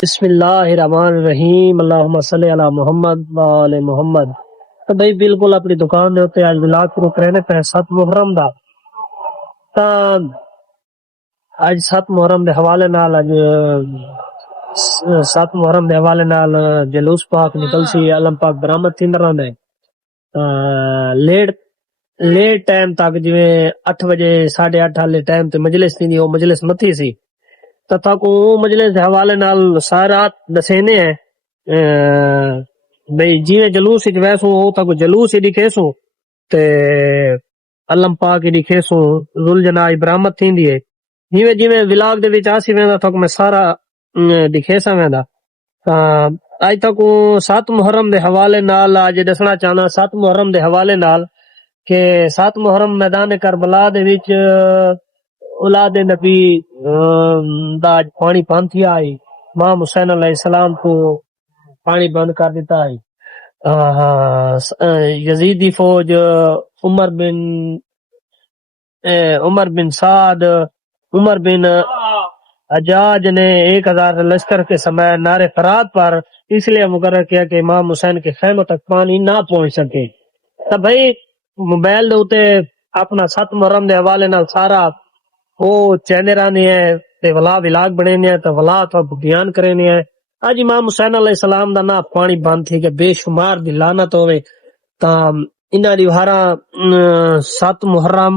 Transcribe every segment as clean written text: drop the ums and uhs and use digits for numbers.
बिस्मिल्लाहिर्रहमानिर्रहीम अल्लाहुम्मा सल्ली अला मोहम्मद व आले मोहम्मद। तो भाई बिल्कुल अपनी दुकान दे उत्ते अज विलाग शुरू करने पे 7 मुहर्रम दा। तां अज 7 मुहर्रम दे हवाले नाल 7 मुहर्रम दे हवाले नाल जलूस पाक निकलसी अलम पाक बरामद थींदा ने। लेट लेट टाइम तक जिवें 8 बजे 8:30 वाले टाइम ते मजलिस थी वो मजलिस मथी सी तथा को मजलिस के हवाले नाल सारा दसेने है भाई जिवें जलूस विच वैसू वो तक जलूस ही दिखेसू ते अलम पाक ही दिखेसू जुल जनाज बरामद थींदी है जिवें जिवें विलाग दे विच आसी वेंदा तक मैं सारा दिखेसा वेंदा। अज तक 7 मुहर्रम दे हवाले नाल अज दसना चाहना 7 मुहर्रम दे हवाले नाल के 7 मुहर्रम मैदान करबला दे विच औलाद नबी दा पानी बंद थी आई इमाम हुसैन अलैहिस्सलाम को पानी बंद कर दिता है। यजीदी फौज उमर बिन साद उमर बिन अजाज ने 1000 लश्कर के समय नारे फराद पर इसलिए मुकर्रर किया कि इमाम हुसैन के खैमों तक पानी ना पहुंच सके। तो भाई मोबाइल दे उते अपना 7 मुहर्रम दे हवाले नाल सारा वो चैनल ने है ते वला विलाग बने ने तो वला तो बयान करे ने है। आज इमाम हुसैन अलैहिस्सलाम दा ना पानी बंद थी के बेशुमार दी लानत होवे ता इना दी वारा 7 मुहर्रम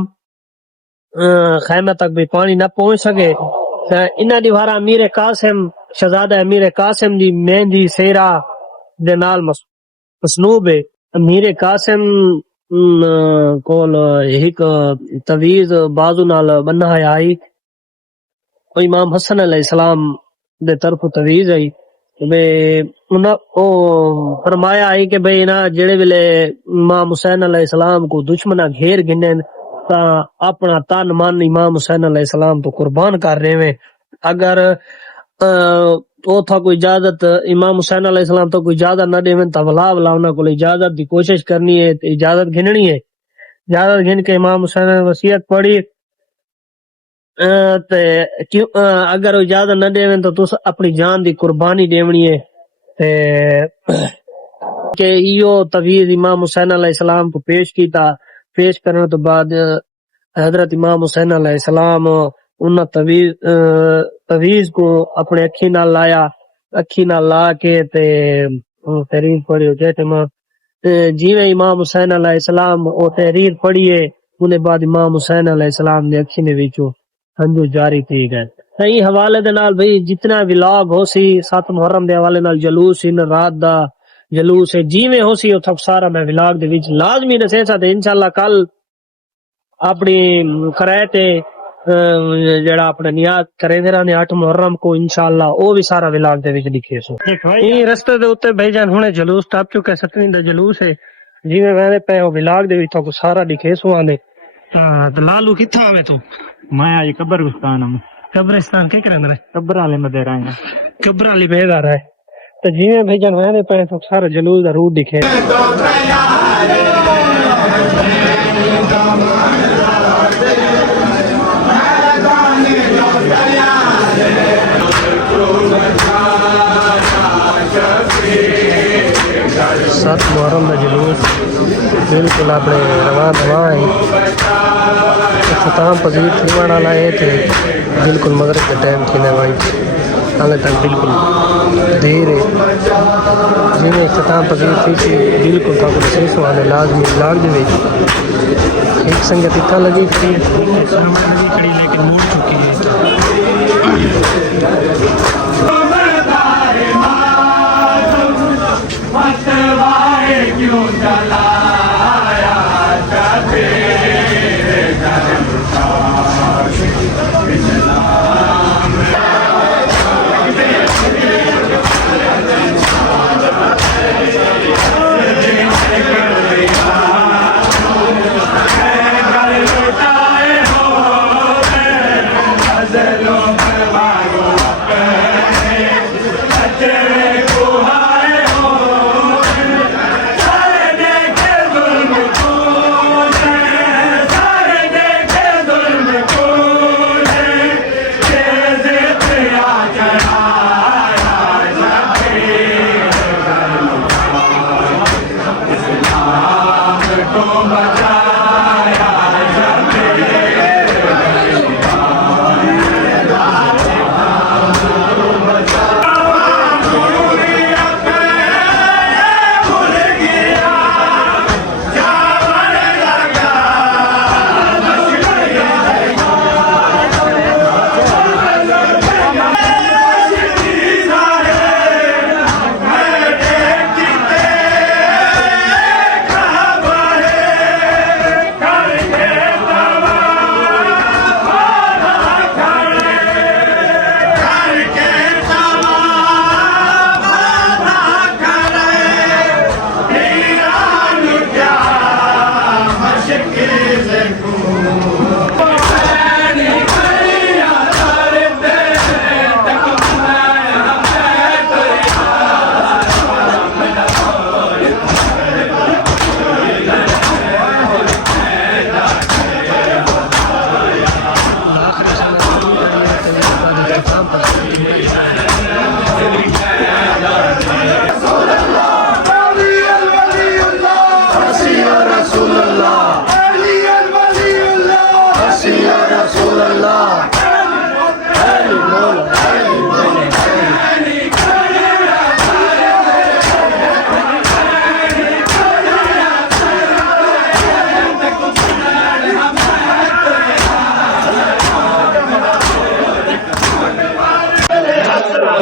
खैमे तक भी पानी ना पहुंच सके। इना दी वारा अमीर कासिम शहजादा अमीर कासिम दी मेहंदी सेरा दे नाल मसनूब है। अमीर कासिम कोल एक तवीज बाजू नाल बन्ना है आई इमाम हसन अलैहिस्सलाम दे तरफ तवीज आई बे उन्हें ओ फरमाया आई कि भाई ना जेड़े वेले इमाम हुसैन अलैहिस्सलाम को दुश्मना घेर गिने ता अपना तन मन इमाम हुसैन अलैहिस्सलाम तो कुर्बान कर रहे हैं। अगर ओ था कोई इजाजत इमाम हुसैन अलैहिस्सलाम तो कोई इजाजत ना देवें ता वला उन्हां कोल इजाजत दी कोशिश करनी है इजाजत गिननी है। इजाजत गिन के इमाम हुसैन ने वसीयत पढ़ी अगर इजाजत न देवें तो तुस अपनी जान दी कुर्बानी देवनी है ते के इयो तवीज इमाम हुसैन अलैहिस्सलाम को पेश कीता। पेश करने तो बाद हजरत इमाम हुसैन अलैहिस्सलाम उन तवीज को अपने अखी नाल लाया अखी नाल ला के ते तहरीर पढ़ी कहते जिवें इमाम हुसैन अलैहिस्सलाम ओ तहरीर पढ़िए उन्हें बाद इमाम हुसैन अलैहिस्सलाम ने अखी ने विचों हंजू जारी थी गए। सही हवाले दे नाल भाई जितना विलाग हो सी 7 मुहर्रम दे हवाले नाल जलूस इन रात दा जलूस है जिवें हो सी उथक सारा मैं विलाग दे विच लाजमी दसेसा ते इंशाअल्लाह कल अपनी कराए ते जेड़ा अपने नियाज करे दे रहने 8 मुहर्रम को इंशाअल्लाह वो भी सारा विलाग दे विच लिखे सो। ई रस्ते दे उत्ते भाईजान हुणे जलूस टप चुके 7वीं दा जलूस है जिवें वेंदे पे ओ विलाग दे विच सारा लिखे सो आंदे। तो लालू किथा आवे तू मैं आज कब्रिस्तान हूँ। कब्रिस्तान के करंद रहे कब्र वाले में दे रहे हैं कब्र वाली में आ रहा है तो जिवें भाईजान वेंदे पे तो सारा जलूस दा रूट दिखे। सात मुहर्रम का जुलूस बिल्कुल अपने रवा दवा है खताम पजीर थी वाला है थे बिल्कुल मगरिब के टाइम थी ना भाई हाले तक बिल्कुल देर है जिन्हें खताम पजीर थी बिल्कुल था कुछ शेष वाले लाजमी लाग भी एक संगत इतना लगी खड़ी लेकिन मुड़ चुकी है। क्यों जलाया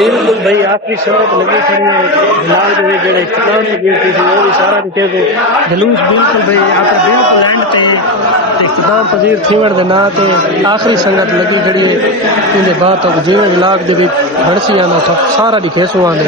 बिल्कुल भाई आखिरी समय तो लगी खड़ी है बिलाल जो जेड़ा इख्तिताम की ड्यूटी थी वो भी सारा दिखे को जुलूस बिल्कुल भाई आपका बिल्कुल एंड ते इख्तिताम पजीर थीवड़ दे ना ते आखिरी संगत लगी खड़ी है इनके बाद तक जिवें बिलाल दे भी भड़सी आना सारा दिखे सो आने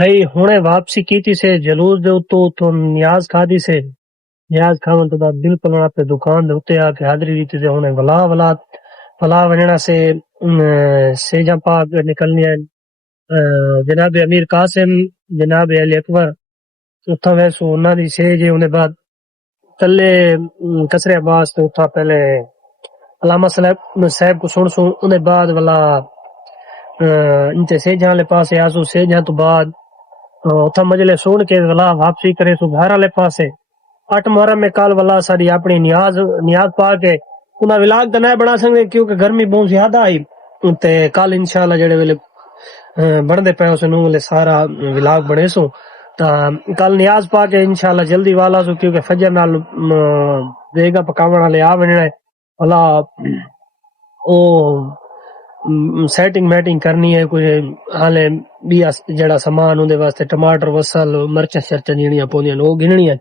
नहीं हुणे वापसी की से जलूस दे तो न्याज खादी से न्याज खावन तो बाद बिल्कुल अपने दुकान दे उत्ते आके हाजिरी दी से हुणे वला वजना से सेजा पाक निकलनी है जनाब अमीर कासिम जनाब अली अकबर उथा वैसो उन्ना दी सेज उन्हें बाद तले कसरे अब्बास तो उथा पहले अलामा साहब को सुन उन्हें बाद वाला इनते सेजा वाले पास आसू सेजा तो बाद उथा मजले सुन के वाला वापसी करे सो घर वाले पासे 8 मुहर्रम में काल वाला सारी अपनी नियाज पा के उन्हें विलाग तो नहीं बना सकते क्योंकि गर्मी बहुत ज्यादा आई ते कल इंशाल्लाह जेड़े वेले बनदे पे उस नु वाले सारा विलाग बने सो कल नियाज पा के इंशाल्लाह जल्दी वाला सो क्योंकि फजर नाल देगा पकावण वाले आ वने वाला ओ सैटिंग मैटिंग करनी है कोई हाले भी जड़ा सामान उनदे वास्ते टमाटर वसल मर्चां शर्चां जेहड़ियां पौंदियां ने ओह गिननियां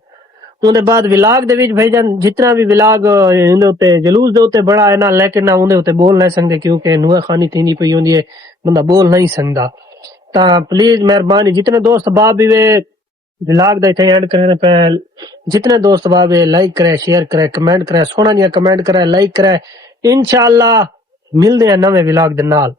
उनदे बाद विलाग दे विच भाईजान जितना भी विलाग इनदे उत्ते जलूस दे उत्ते बड़ा है ना लेकिन ना उनदे उत्ते बोल नहीं सकदे क्योंकि नुआ खानी थींदी पई होंदी है बंदा बोल नहीं सकदा ता प्लीज मेहरबानी जितने दोस्त बाब भी वे विलाग दा इथे एंड करने पे जितने दोस्त बाब लाइक करे शेयर करे कमेंट करे सोना जिहा कमेंट करे लाइक करे इंशाअल्लाह मिलदे हैं नवे विलाग दे नाल।